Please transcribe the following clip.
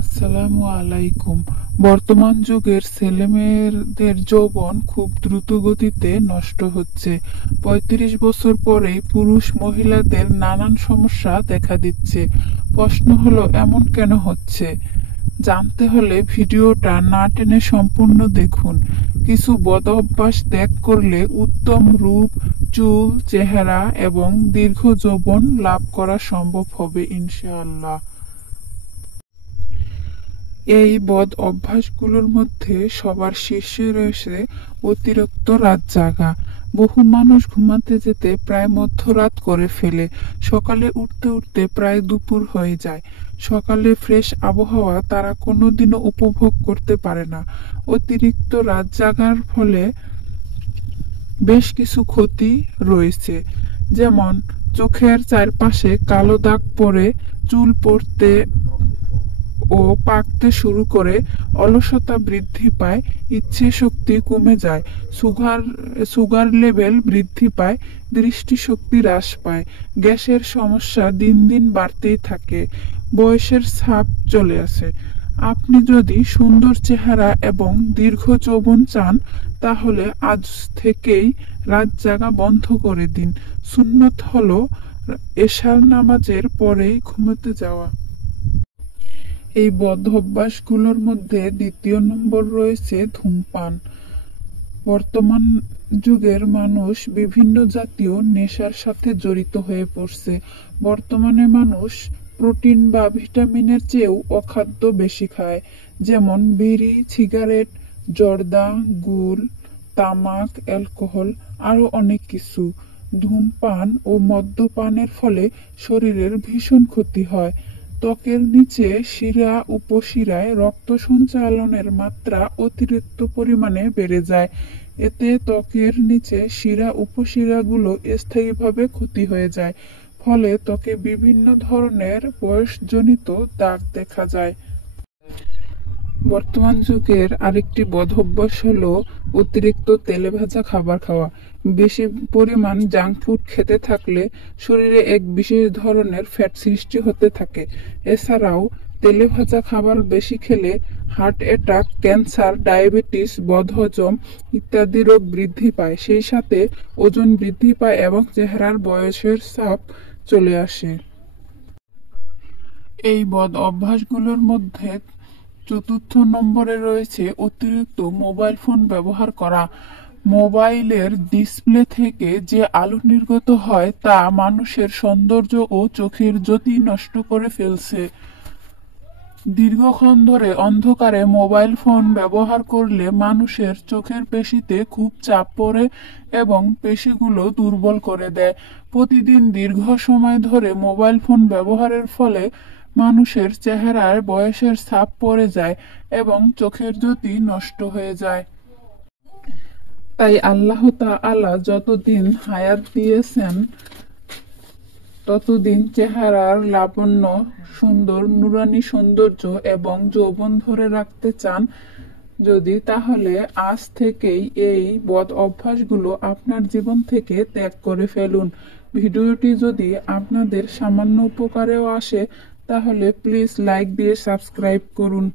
আসসালামু আলাইকুম। বর্তমান যুগের ছেলেমেয়েদের যৌবন খুব দ্রুত গতিতে নষ্ট হচ্ছে। ৩৫ বছর পরেই পুরুষ মহিলাদের নানান সমস্যা দেখা দিচ্ছে। প্রশ্ন হলো এমন কেন হচ্ছে? জানতে হলে ভিডিওটা না টেনে সম্পূর্ণ দেখুন। কিছু বদ অভ্যাস ত্যাগ করলে উত্তম রূপ, চুল, চেহারা এবং দীর্ঘ যৌবন লাভ করা সম্ভব হবে ইনশাআল্লাহ। এই বদ অভ্যাসগুলোর মধ্যে সবার শীর্ষে রয়েছে অতিরিক্ত রাত জাগা। বহু মানুষ ঘুমাতে যেতে প্রায় মধ্যরাত করে ফেলে। সকালে উঠতে উঠতে প্রায় দুপুর হয়ে যায়। সকালে ফ্রেশ আবহাওয়া তারা কোনোদিনও উপভোগ করতে পারে না। অতিরিক্ত রাত জাগার ফলে বেশ কিছু ক্ষতি রয়েছে, যেমন চোখের চারপাশে কালো দাগ পড়ে, চুল পড়তে ও পাকতে শুরু করে, অলসতা বৃদ্ধি পায়, ইচ্ছে শক্তি কমে যায়, সুগার লেভেল বৃদ্ধি পায়, দৃষ্টিশক্তি হ্রাস পায়, গ্যাসের সমস্যা দিন দিন বাড়তেই থাকে, বয়সের ছাপ চলে আসে। আপনি যদি সুন্দর চেহারা এবং দীর্ঘ যৌবন চান, তাহলে আজ থেকেই রাত জাগা বন্ধ করে দিন। সুন্নত হলো এশার নামাজের পরেই ঘুমোতে যাওয়া। এই বদ অভ্যাসগুলোর মধ্যে দ্বিতীয় নম্বর রয়েছে ধূমপান। বর্তমান যুগের মানুষ বিভিন্ন জাতীয় নেশার সাথে জড়িত হয়ে পড়ছে। বর্তমানে মানুষ প্রোটিন বা ভিটামিনের চেয়েও অখাদ্য বেশি খায়, যেমন বিড়ি, সিগারেট, জর্দা, গুল, তামাক, অ্যালকোহল, আরো অনেক কিছু। ধূমপান ও মদ্যপানের ফলে শরীরের ভীষণ ক্ষতি হয়। ত্বকের নিচে শিরা উপশিরায় রক্ত সঞ্চালনের মাত্রা অতিরিক্ত পরিমাণে বেড়ে যায়। এতে ত্বকের নিচে শিরা উপশিরাগুলো স্থায়ীভাবে ক্ষতি হয়ে যায়। ফলে ত্বকে বিভিন্ন ধরনের বয়সজনিত দাগ দেখা যায়। বর্তমান যুগের আরেকটি বদ অভ্যাস হলো অতিরিক্ত তেলে ভাজা খাবার খাওয়া। বেশি পরিমাণ জাঙ্ক ফুড খেতে থাকলে শরীরে এক বিশেষ ধরনের ফ্যাট সৃষ্টি হতে থাকে। এছাড়াও তেলে ভাজা খাবার বেশি খেলে হার্ট অ্যাটাক, ক্যান্সার, ডায়াবেটিস, বদহজম ইত্যাদি রোগ বৃদ্ধি পায়। সেই সাথে ওজন বৃদ্ধি পায় এবং চেহারার বয়সের ছাপ চলে আসে। এই বদ অভ্যাসগুলোর মধ্যে চতুর্থ নম্বরে রয়েছে অতিরিক্ত মোবাইল ফোন ব্যবহার করা। মোবাইলের ডিসপ্লে থেকে যে আলো নির্গত হয় তা মানুষের সৌন্দর্য ও চোখের জ্যোতি নষ্ট করে ফেলছে। দীর্ঘক্ষণ ধরে অন্ধকারে মোবাইল ফোন ব্যবহার করলে মানুষের চোখের পেশিতে খুব চাপ পড়ে এবং পেশিগুলো দুর্বল করে দেয়। প্রতিদিন দীর্ঘ সময় ধরে মোবাইল ফোন ব্যবহারের ফলে মানুষের চেহারায় বয়সের ছাপ পড়ে যায় এবং চোখের জ্যোতি নষ্ট হয়ে যায়। তাই আল্লাহ তাআলা যতদিন হায়াত দিয়েছেন ততদিন চেহারার লাবণ্য, সুন্দর নুরানি সৌন্দর্য এবং যৌবন ধরে রাখতে চান যদি, তাহলে আজ থেকেই এই বদ অভ্যাসগুলো আপনার জীবন থেকে ত্যাগ করে ফেলুন। ভিডিওটি যদি আপনাদের সামান্য উপকারেও আসে, তাহলে প্লিজ লাইক দিয়ে সাবস্ক্রাইব করুন।